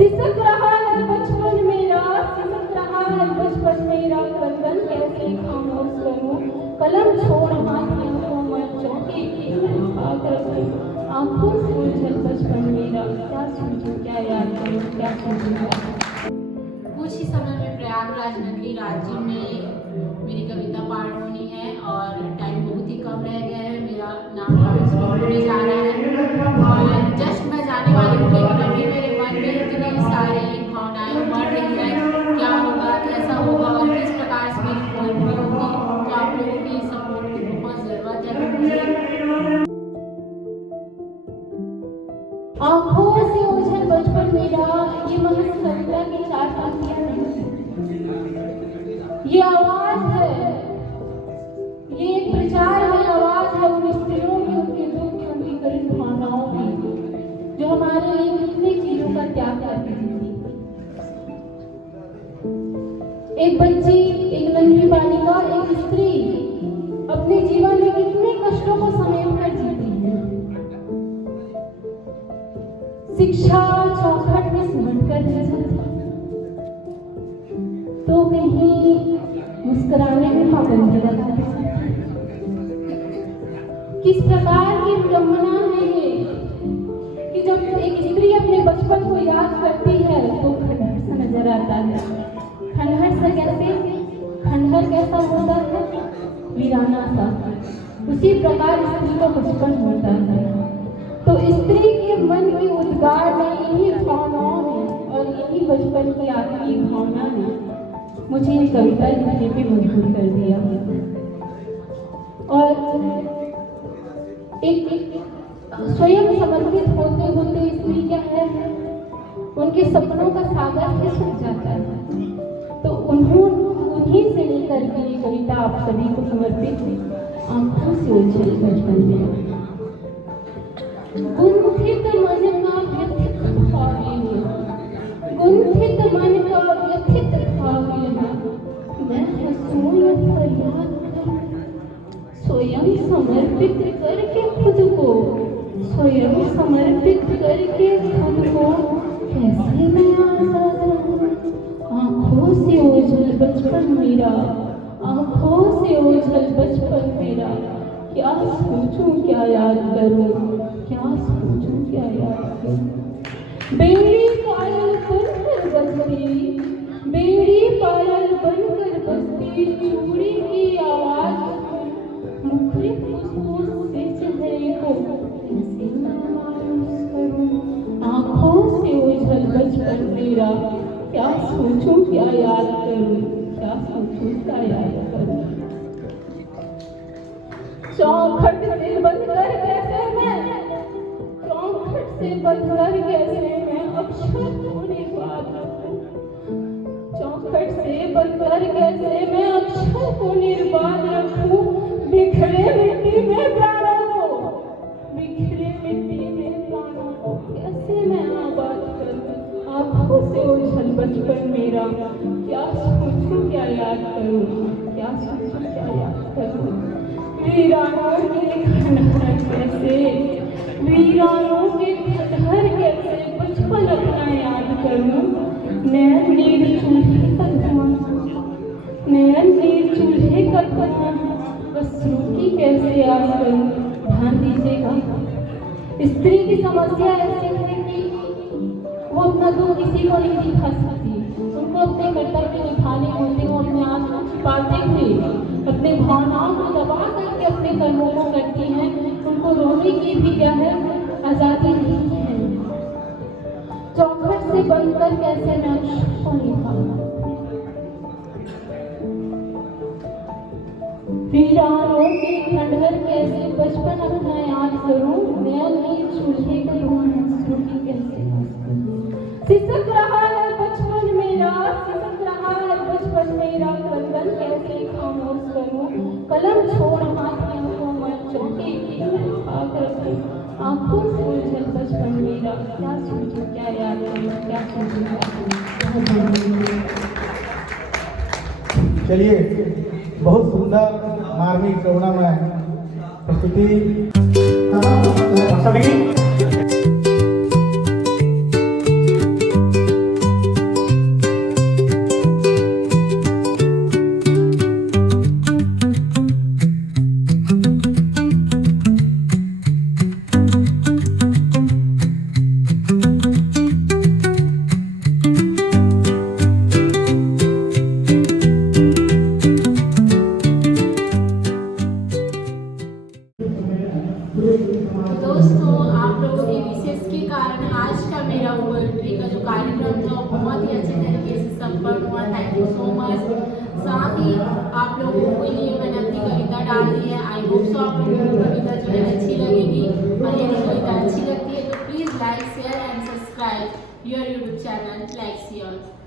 सिसक रहा है बचपन मेरा, सिसक रहा है बचपन मेरा, कंगन कैसे खामोश करूं, कलम छोड़ हाथ को मैं चौकी की भाग रखूं, आंखों से उलझल बचपन मेरा, क्या सोचूं क्या याद करूं, क्या सोचूं। कुछ ही समय में प्रयागराज नगरी राज्य में मेरी कविता पाठ होनी है और टाइम बहुत ही कम रह गया है। मेरा नाम होने जा रहा है और जस्ट मैं जाने वाली हूँ, लेकिन अभी मेरे मन में इतनी सारी भावनाएं उमड़ रही हैं। क्या होगा, कैसा होगा और किस प्रकार से मेरी पोइट्री होगी, तो आप लोगों की सपोर्ट की बहुत ज़रूरत है मुझे। आंखों से उलझल बचपन मेरा, ये महज कविता की चार पंक्तियां नहीं, ये आवाज है, ये एक प्रचार है, आवाज है उन स्त्रियों की, उनके दुख की, उनकी कड़ी भावनाओं की, जो हमारे लिए कितनी चीजों का त्याग करती थी। एक बच्ची, एक नन्ही बालिका, एक स्त्री अपने जीवन में कितने कष्टों को समेट कर जीती है। शिक्षा चौखट में सिमट कर रह जाता, तो कहीं मुस्कुराने में पाबंदी लगा देती। किस प्रकार की विडंबना है ये कि जब एक स्त्री अपने बचपन को याद करती है तो खंडहर सा नजर आता है। खंडहर सा कैसे? खंडहर कैसा होता है? वीराना सा। उसी प्रकार स्त्री का बचपन होता है। तो स्त्री के मन के उद्गार में, इन्हीं भावनाओं में और इन्हीं बचपन की आखिरी भावना ने मुझे ये कविता लिखने पे मजबूर कर दिया। और एक स्वयं समर्पित होते होते स्त्री क्या है, उनके सपनों का सागर ही सूख जाता है। तो उन्हीं से लेकर के ये कविता आप सभी को समर्पित है। आंखों से उलझल बचपन में गुंथित मन का व्यथित भाग्य, गुंथित मन का व्यथित भाग्य, मैं हसूं फरियाद कर, स्वयं समर्पित करके खुद को, स्वयं समर्पित करके खुद को, कैसे मैं आजाद रहूं। आंखों से ओझल बचपन मेरा, आंखों से ओझल बचपन मेरा, क्या सोचूं क्या याद करूं, क्या सोचूं क्या याद करूं। बेड़ी पायल बनकर बजती, बेड़ी पायल बनकर बजती, चूड़ी की आवाज मुखरी फुसफुस से चेहरे को कैसे मैं मायूस करूं। आंखों से ओझल बचपन मेरा, क्या सोचूं क्या याद करूं, क्या सोचूं क्या याद करूं। चौखट से बंधकर कैसे मैं, चौखट से बंधकर कैसे मैं अक्षर को निर्बाध रखूं। चौखट से बंधकर कैसे मैं अक्षर को निर्बाध रखूं। बिखरे मिट्टी में प्राणों को, बिखरे मिट्टी में प्राणों को कैसे मैं आबाद करूं। आंखों से ओझल बचपन मेरा, क्या सोचूं क्या याद करूं, क्या सोचूं क्या याद करूं। वीरानों के खंडहर कैसे, वीरानों के खंडहर कैसे बचपन अपना याद करूं। नैन नीर चूल्हे का धुआं, नैन नीर चूल्हे का धुआं, बस रोटी कैसे याद करूं। ध्यान दीजिएगा, स्त्री की समस्या ऐसी है कि वो अपना दुख किसी को नहीं दिखा सकती। उनको अपने कर्तव्य निभाने होते, वो अपने आप को छिपाते हुए, अपने भावनाओं को दबा करके अपने कर्मों को करती हैं। उनको रोने की भी क्या है, आजादी नहीं है। चौखट से बंधकर कैसे मैं अक्षर को निभाऊं। वीरानों के खंडहर कैसे बचपन अपना याद करूं। नया नीर चूल्हे का धुआं रोटी कैसे याद करूं। सिसक रहा है बचपन मेरा, सिसक रहा है बचपन मेरा, कंगन कैसे खामोश करूं। कलम छोड़ हाथ को मैं चौकी की भाग रखूं। आंखों से उलझल बचपन मेरा, क्या सोचूं क्या याद करूं, क्या सोचूं क्या करूं। चलिए, बहुत सुंदर मार्मिक करुणामय प्रस्तुति सभी दोस्तों, आप लोगों के विशेष के कारण आज का मेरा पोएट्री का जो कार्यक्रम था वो बहुत ही अच्छे तरीके से संपन्न हुआ। Thank you so much. साथ ही आप लोगों के लिए मैंने अपनी कविता डाल दी है। आई होप सो आप लोगों को कविता जो है अच्छी लगेगी, और यदि कविता अच्छी लगती है तो please like share and subscribe your YouTube channel like share.